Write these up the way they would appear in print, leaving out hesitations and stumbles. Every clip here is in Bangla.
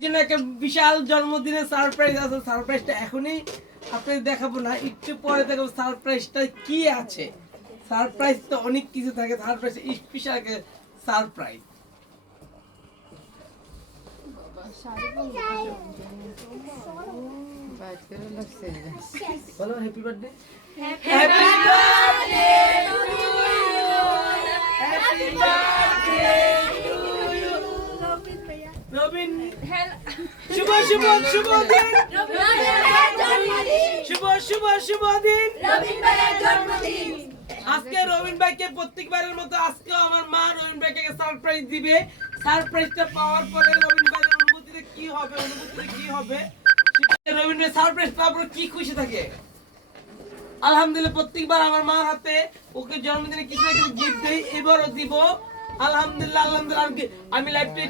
কিন্তু একটা বিশাল জন্মদিনের সারপ্রাইজ আছে। সারপ্রাইজটা এখনই আপনাদের দেখাবো না, একটু পরে দেখাবো সারপ্রাইজটা কি আছে। সারপ্রাইজ তো অনেক কিছু থাকে, সারপ্রাইজ স্পেশাল সারপ্রাইজ। বলো happy birthday. Happy birthday to you, happy birthday to you. Robin শুভ শুভ শুভ দিন, শুভ শুভ শুভ দিন রবিন ভাইয়ের জন্মদিন। আজকে রবিন ভাইকে প্রত্যেকবারের মতো আজকেও আমার মা রবিন ভাইকে সারপ্রাইজ দিবে। সারপ্রাইজটা পাওয়ার পরে রবিন ভাইয়ের অনুভূতিতে কি হবে রবিন ভাই সারপ্রাইজ পাওয়ার পর কি খুশি থাকে। আলহামদুলিল্লাহ প্রত্যেকবার আমার মার হাতে ওকে জন্মদিনে কিছু না কিছু গিফট দেই, এবারও দিব। আলহামদুলিল্লাহ আলহামদুলিল্লাহ। আমি লাইভটা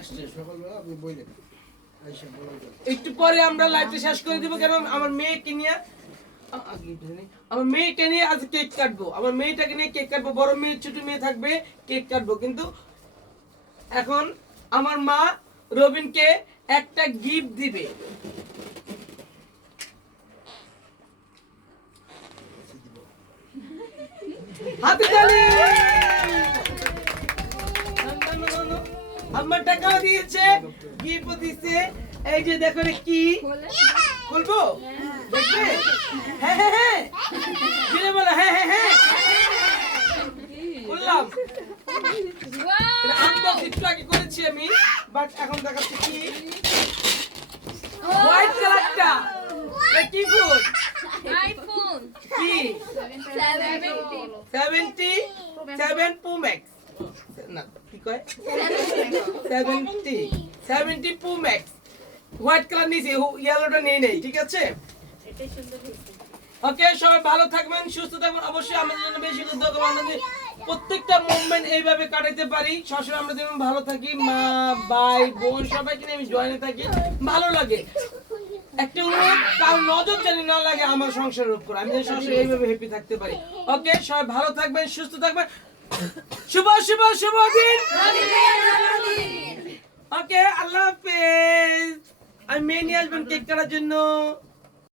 একটু পরে আমরা লাইভটা শেষ করে দিব, কারণ আমার মেয়েকে নিয়ে আজ কেক কাটবো। আমার মেয়েটাকে নিয়ে কেক কাটবো, বড় মেয়ে ছোট মেয়ে থাকবে, কেক কাটবো। কিন্তু এখন আমার মা রবিনকে একটা গিফট দিবে। হাতে তালি। আমার টাকাও দিয়েছে, গিফটও দিয়েছে। এই যে দেখো কি খুলবো, দেখবে? হ্যাঁ হ্যাঁ হ্যাঁ দিলে বলো হ্যাঁ হ্যাঁ হ্যাঁ বললাম। আনবক্স একটু আগে করেছি আমি, বাট এখন দেখাচ্ছি কি হোয়াইট কালারটা। কি ফুড? আইফোন কি 77 প্রো ম্যাক্স না কি কয় 70 প্রো ম্যাক্স। হোয়াইট কালার নিয়েছি, ইয়েলোটা নেই নেই, ঠিক আছে? ওকে, সবাই ভালো থাকবেন, সুস্থ থাকবেন। অবশ্যই আমাদের জন্য বেশি করে দোয়া করবেন, আমাদের প্রত্যেকটা মুভমেন্ট এইভাবে কাটাতে পারি। সবসময় আমরা যেমন ভালো থাকি, মা ভাই বোন সবাইকে নিয়ে আমি জয়েনে থাকি, ভালো লাগে। একটা অনুরোধ, কারণ নজর জানি না লাগে আমার সংসারের উপর, আমি যেন সংসারে এইভাবে হ্যাপি থাকতে পারি। ওকে, সবাই ভালো থাকবেন, সুস্থ থাকবেন। শুভ শুভ শুভ দিন। ওকে, আল্লাহ হাফেজ। আমি মেয়ে নিয়ে আসবেন কেক কাটার জন্য।